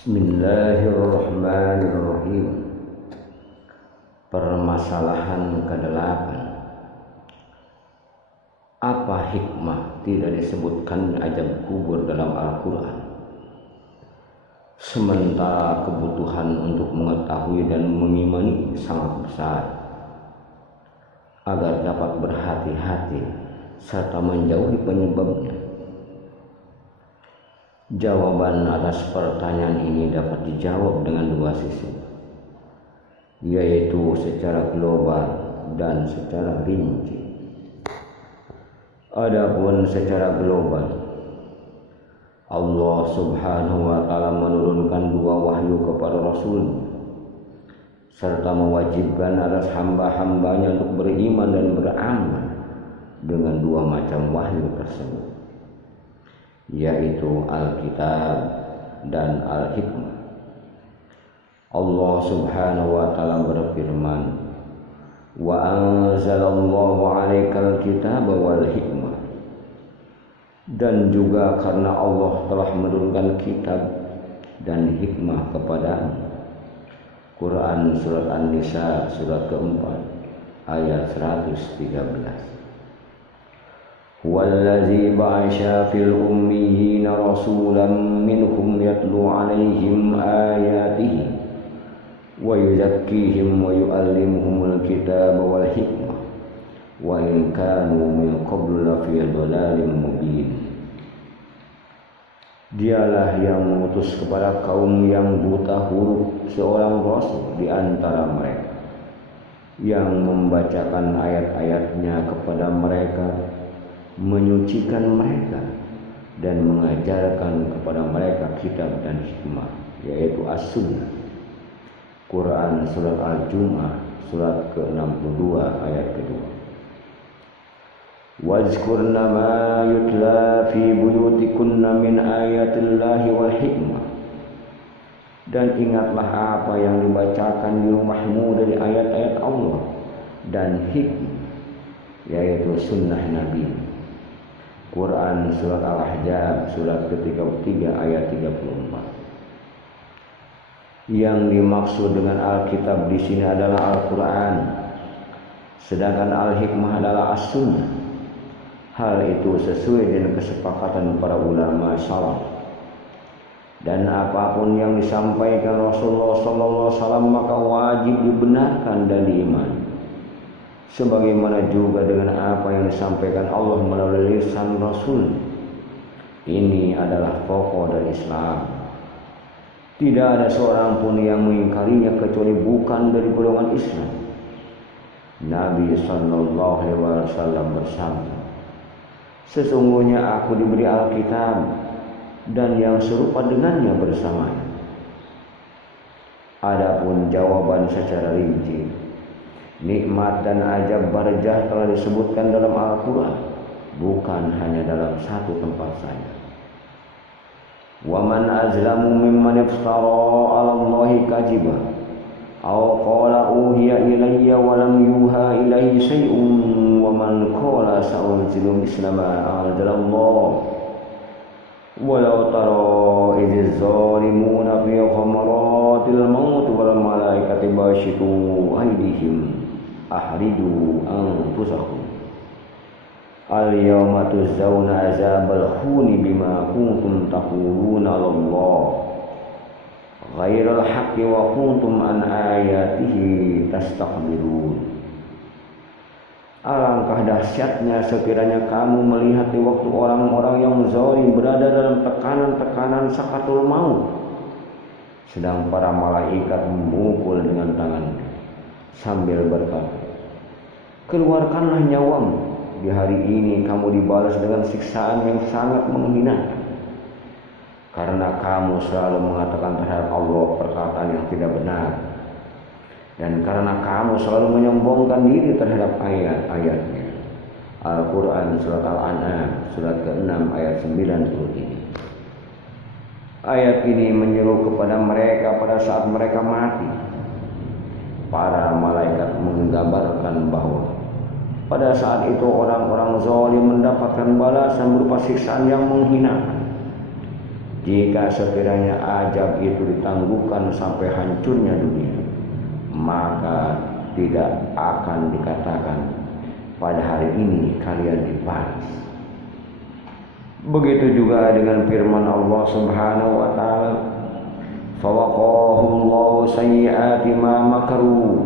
Bismillahirrahmanirrahim. Permasalahan ke-8. Apa hikmah tidak disebutkan azab kubur dalam Al-Quran, sementara kebutuhan untuk mengetahui dan mengimani sangat besar, agar dapat berhati-hati serta menjauhi penyebabnya? Jawaban atas pertanyaan ini dapat dijawab dengan dua sisi, yaitu secara global dan secara rinci. Adapun secara global, Allah Subhanahu wa Ta'ala menurunkan dua wahyu kepada Rasul serta mewajibkan atas hamba-hambanya untuk beriman dan beramal dengan dua macam wahyu tersebut, yaitu Alkitab dan Al-Hikmah. Allah Subhanahu wa Ta'ala berfirman, wa anzalallahu 'alaikal kitaba wal hikmah, dan juga karena Allah telah menurunkan kitab dan hikmah kepadamu. Quran surat An-Nisa surat keempat ayat 113. Wallazi ba'asha fil ummiyina rasulan minhum yatlu 'alaihim ayatihi wa yuzakkihim wa yu'allimuhumul kitaba wal hikmah wa in kanu min qablu lafi dhalalin mubin. Dialah yang mengutus kepada kaum yang buta huruf seorang rasul di antara mereka, yang membacakan ayat-ayatnya kepada mereka, menyucikan mereka, dan mengajarkan kepada mereka kitab dan hikmah, yaitu As-Sunnah. Quran surat Al-Jumu'ah surat ke-62 ayat kedua. Wazkurna ma yutla fi buyutikunna min ayatillahi wal hikmah, dan ingatlah apa yang dibacakan di rumahmu dari ayat-ayat Allah dan hikmah, yaitu sunnah Nabi. Quran surat Al-Ahzab surat ke-33 ayat 34. Yang dimaksud dengan Alkitab di sini adalah Al-Quran, sedangkan Al-Hikmah adalah As-Sunnah. Hal itu sesuai dengan kesepakatan para ulama salaf. Dan apapun yang disampaikan Rasulullah SAW maka wajib dibenarkan dan diimani, sebagaimana juga dengan apa yang disampaikan Allah melalui lisan Rasul. Ini adalah pokok dari Islam. Tidak ada seorang pun yang mengingkarinya kecuali bukan dari golongan Islam. Nabi SAW bersabda, sesungguhnya aku diberi Alkitab dan yang serupa dengannya bersamanya. Adapun jawaban secara rinci, nikmat dan ajab barzah telah disebutkan dalam Al-Quran, bukan hanya dalam satu tempat saja. Wa man azlamu mimman iftara 'ala Allahi kadziba aw qala uhiya ilayya wa lam yuha ilayhi syai'un wa man qala sa'unzilu misla ma anzala Allah walau tara idz zalimuna fi ghamaratil maut wal malaikati basyitu aydihim ahriju anfusakum al-yawma tujzauna azabal khuni bima kuntum taquluna 'ala Allah ghairal haqqi wa kuntum an ayatihi tastakbirun. Alangkah dahsyatnya sekiranya kamu melihat di waktu orang-orang yang zalim berada dalam tekanan-tekanan sakatul maut, sedang para malaikat memukul dengan tangannya sambil berkata, keluarkanlah nyawamu. Di hari ini kamu dibalas dengan siksaan yang sangat menghinakan, karena kamu selalu mengatakan terhadap Allah perkataan yang tidak benar, dan karena kamu selalu menyombongkan diri terhadap ayat-ayatnya. Al-Quran surat Al-An'am surat ke-6 ayat 93. Ayat ini menyeru kepada mereka pada saat mereka mati. Para malaikat menggambarkan bahwa pada saat itu orang-orang zalim mendapatkan balasan berupa siksaan yang menghinakan. Jika sekiranya ajab itu ditangguhkan sampai hancurnya dunia, maka tidak akan dikatakan pada hari ini kalian dibalas. Begitu juga dengan firman Allah Subhanahu wa taala, "Fawaqahu Allahu sayyi'ati ma makaru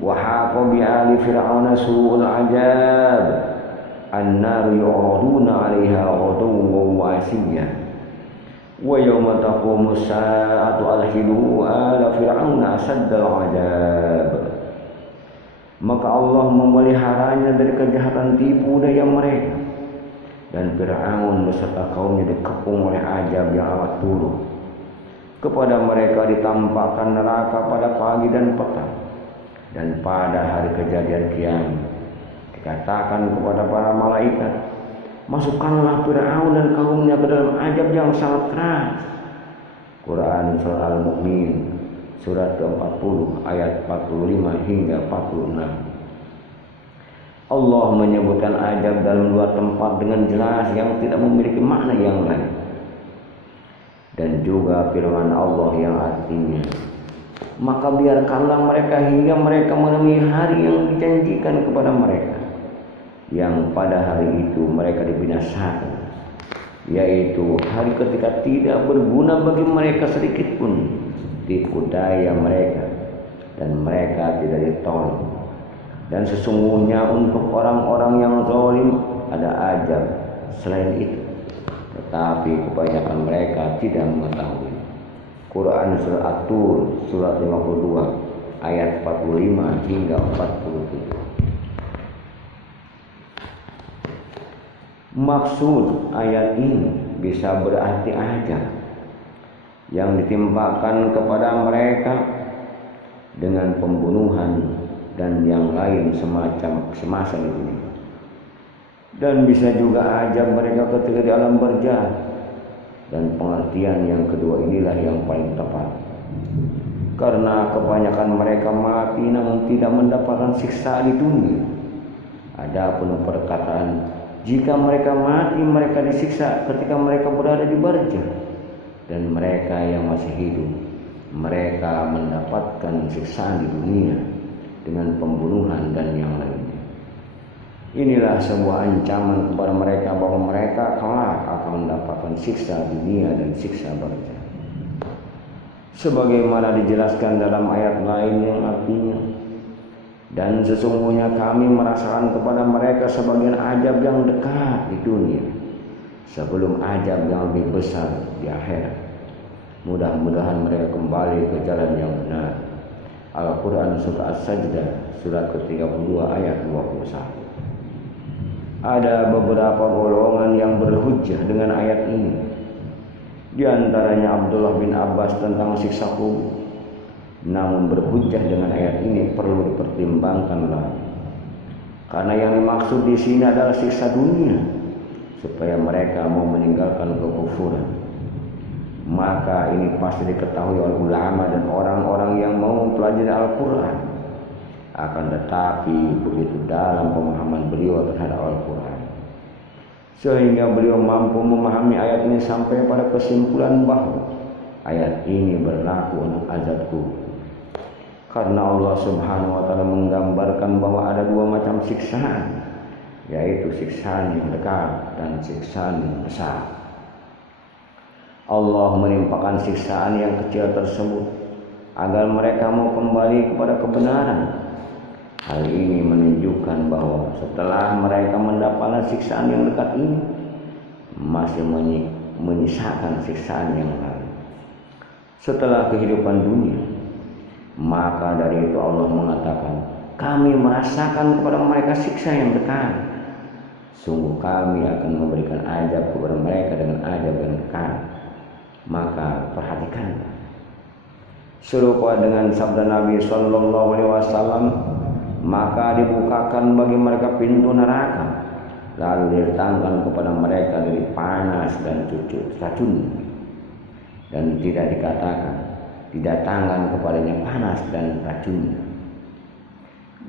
wa haqa bi ali fir'auna su'ul 'adzab an-nar yu'raduna 'alaiha ghuduwwan wa 'ashiyyan wa yawma taqumu as-sa'atu adkhilu ala fir'auna asaddal 'adzab." Maka Allah memeliharanya dari kejahatan tipu daya mereka, dan Fir'aun beserta kaumnya dikepung oleh azab yang amat buruk. Kepada mereka ditampakkan neraka pada pagi dan petang, dan pada hari kejadian kiamat dikatakan kepada para malaikat, "Masukkanlah Fir'aun dan kaumnya ke dalam azab yang sangat keras." Quran Surah Al-Mu'min surat ke-40 ayat 45 hingga 46. Allah menyebutkan azab dalam dua tempat dengan jelas yang tidak memiliki makna yang lain. Dan juga firman Allah yang artinya, "Maka biarkanlah mereka hingga mereka menemui hari yang dijanjikan kepada mereka, yang pada hari itu mereka dibinasakan, yaitu hari ketika tidak berguna bagi mereka sedikit pun tipu daya mereka, dan mereka tidak ditolong. Dan sesungguhnya untuk orang-orang yang zalim ada azab selain itu, tetapi kebanyakan mereka tidak mengetahui." Quran Surah At-Tur surat 52 ayat 45 hingga 47. Maksud ayat ini bisa berarti azab yang ditimpakan kepada mereka dengan pembunuhan dan yang lain semacam ini. Dan bisa juga azab mereka ketika di alam barzakh, dan pengertian yang kedua inilah yang paling tepat, karena kebanyakan mereka mati namun tidak mendapatkan siksa di dunia. Adapun perkataan jika mereka mati mereka disiksa ketika mereka berada di barzakh, dan mereka yang masih hidup mereka mendapatkan siksaan di dunia dengan pembunuhan dan yang lainnya. Inilah sebuah ancaman kepada mereka bahwa mereka kelak akan mendapatkan siksa dunia dan siksa barzakh. Sebagaimana dijelaskan dalam ayat lain yang artinya, "Dan sesungguhnya kami merasakan kepada mereka sebagian azab yang dekat di dunia, sebelum azab yang lebih besar di akhirat. Mudah-mudahan mereka kembali ke jalan yang benar." Al-Quran Surah As-Sajdah surat ke-32 ayat 21. Ada beberapa golongan yang berhujjah dengan ayat ini. Di antaranya Abdullah bin Abbas tentang siksa kubur. Namun berhujjah dengan ayat ini perlu dipertimbangkan lagi, karena yang dimaksud di sini adalah siksa dunia, supaya mereka mau meninggalkan kekufuran. Maka ini pasti diketahui oleh ulama dan orang-orang yang mau mempelajari Al-Quran. Akan tetapi begitu dalam pemahaman beliau terhadap Al-Quran, sehingga beliau mampu memahami ayat ini sampai pada kesimpulan bahwa ayat ini berlaku untuk azab kubur. Karena Allah Subhanahu wa ta'ala menggambarkan bahwa ada dua macam siksaan, yaitu siksaan yang dekat dan siksaan yang besar. Allah menimpakan siksaan yang kecil tersebut agar mereka mau kembali kepada kebenaran. Hal ini menunjukkan bahwa setelah mereka mendapatkan siksaan yang dekat ini, masih menyisakan siksaan yang lain setelah kehidupan dunia. Maka dari itu Allah mengatakan, "Kami merasakan kepada mereka siksa yang dekat. Sungguh kami akan memberikan azab kepada mereka dengan azab yang dekat." Maka perhatikanlah. Serupa dengan sabda Nabi Sallallahu Alaihi Wasallam, "Maka dibukakan bagi mereka pintu neraka, lalu didatangkan kepada mereka dari panas dan racun, dan tidak dikatakan didatangkan kepadanya panas dan racunnya."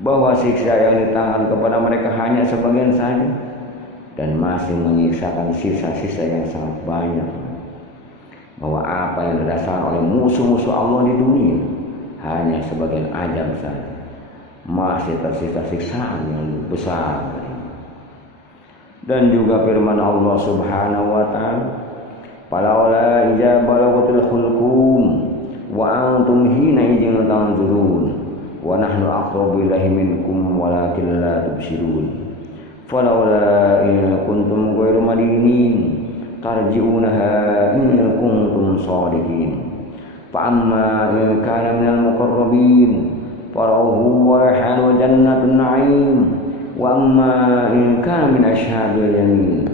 Bahwa siksa yang didatangkan kepada mereka hanya sebagian saja, dan masih menyisakan sisa-sisa yang sangat banyak. bahwa apa yang didasarkan oleh musuh-musuh Allah di dunia hanya sebagian ajab saja, masih tersisa siksaan yang besar. Dan juga firman Allah Subhanahu wa taala, "Falaula idza balaghatil hulqum wa antum hina idzin tanzurun wa nahnu aqrabu ilaihi minkum walakin la tubsirun falaula in kuntum ghairu madinin tarji'unaha in kuntum shadiqin fa amma in kana minal muqarrabin farauhu wa rihan wa jannatun na'im wa amma in kana min ashabil yamin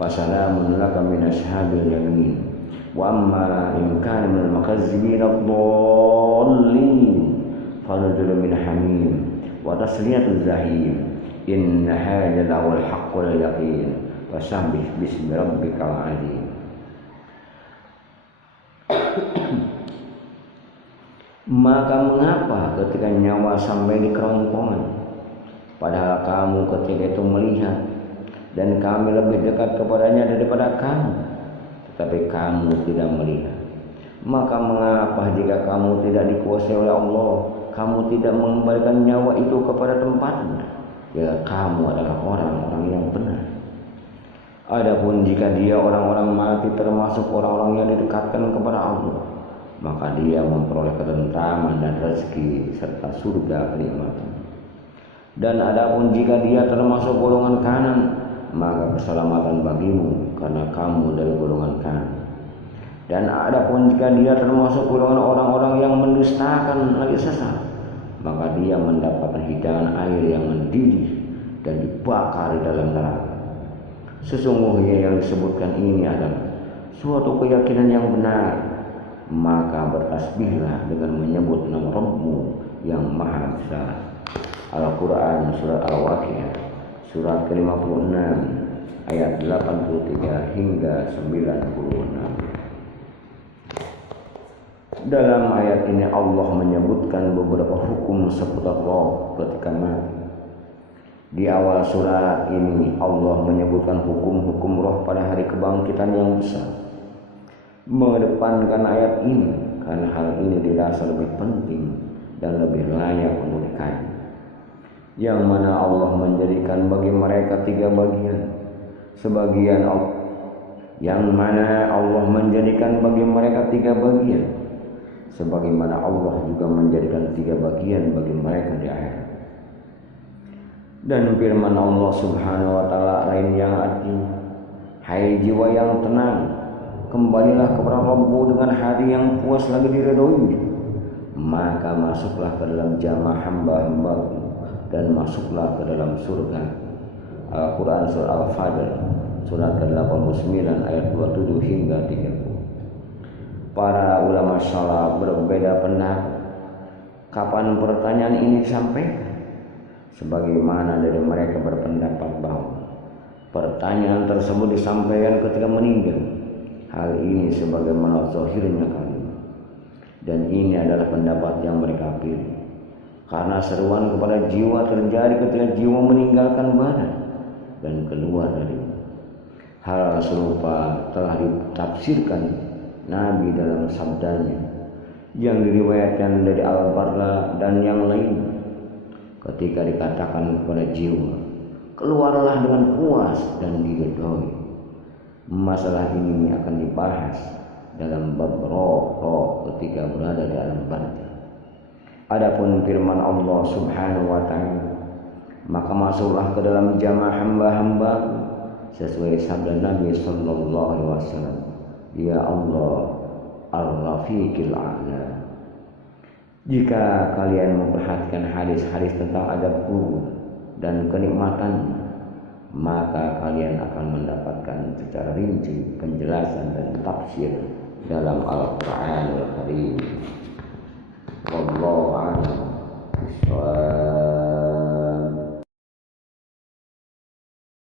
fasalamun laka min ashabil yamin wa amma in kana minal mukazzibin ad-dallin fanuzulun min hamim wa tasliyatuz zahim inna hadza lawal haqqul yaqin fasabbih bismi rabbikal azim." Maka mengapa ketika nyawa sampai di kerongkongan, padahal kamu ketika itu melihat dan kami lebih dekat kepadanya daripada kamu, tetapi kamu tidak melihat? Maka mengapa jika kamu tidak dikuasai oleh Allah, kamu tidak mengembalikan nyawa itu kepada tempatnya? Ya, kamu adalah orang-orang yang benar. Adapun jika dia orang-orang mati termasuk orang-orang yang didekatkan kepada Allah, maka dia memperoleh ketentraman dan rezeki serta surga kenikmatan. Dan adapun jika dia termasuk golongan kanan, maka keselamatan bagimu karena kamu dari golongan kanan. Dan adapun jika dia termasuk golongan orang-orang yang mendustakan lagi sesat, maka dia mendapatkan hidangan air yang mendidih dan dibakar di dalam neraka. Sesungguhnya yang disebutkan ini adalah suatu keyakinan yang benar, maka bertasbihlah dengan menyebut nama Rabbmu yang Maha Besar. Al-Quran Surat Al-Waqiah Surat ke-56 ayat 83 hingga 96. Dalam ayat ini Allah menyebutkan beberapa hukum seputar roh ketika mati. Di awal surat ini Allah menyebutkan hukum-hukum roh pada hari kebangkitan yang besar. Mengedepankan ayat ini karena hal ini dirasa lebih penting dan lebih layak untuk dikaji. Yang mana Allah menjadikan bagi mereka 3 bagian. Yang mana Allah menjadikan bagi mereka 3 bagian, sebagaimana Allah juga menjadikan 3 bagian bagi mereka di akhirat. Dan firman Allah Subhanahu wa taala lain yang artinya, "Hai jiwa yang tenang, kembalilah kepada Rabbmu dengan hati yang puas lagi diridhoinya, maka masuklah ke dalam jamaah hamba-hambaku dan masuklah ke dalam surga." Al-Quran Surah Al-Fajr Surat ke-89 ayat 27 hingga 30. Para ulama salaf berbeda pendapat kapan pertanyaan ini disampaikan. Sebagaimana dari mereka berpendapat bahwa pertanyaan tersebut disampaikan ketika meninggal. Hal ini sebagaimana zahirnya kalimat. Dan ini adalah pendapat yang mereka pilih. Karena seruan kepada jiwa terjadi ketika jiwa meninggalkan badan dan keluar dari. Hal serupa telah ditafsirkan Nabi dalam sabdanya yang diriwayatkan dari Al-Barra dan yang lain. Ketika dikatakan kepada jiwa, keluarlah dengan puas dan diridhoi. Masalah ini akan dibahas dalam bab roh ketika berada di alam barzakh. Adapun firman Allah Subhanahu wa taala, maka masuklah ke dalam jamaah hamba-hamba sesuai sabda Nabi sallallahu alaihi wasallam, "Ya Allah Ar-Rafiqil A'la." Jika kalian memperhatikan hadis-hadis tentang adab kubur dan kenikmatan, maka kalian akan mendapatkan secara rinci penjelasan dan tafsir dalam Al-Quranul Karim. Wallahu a'lam bishawab.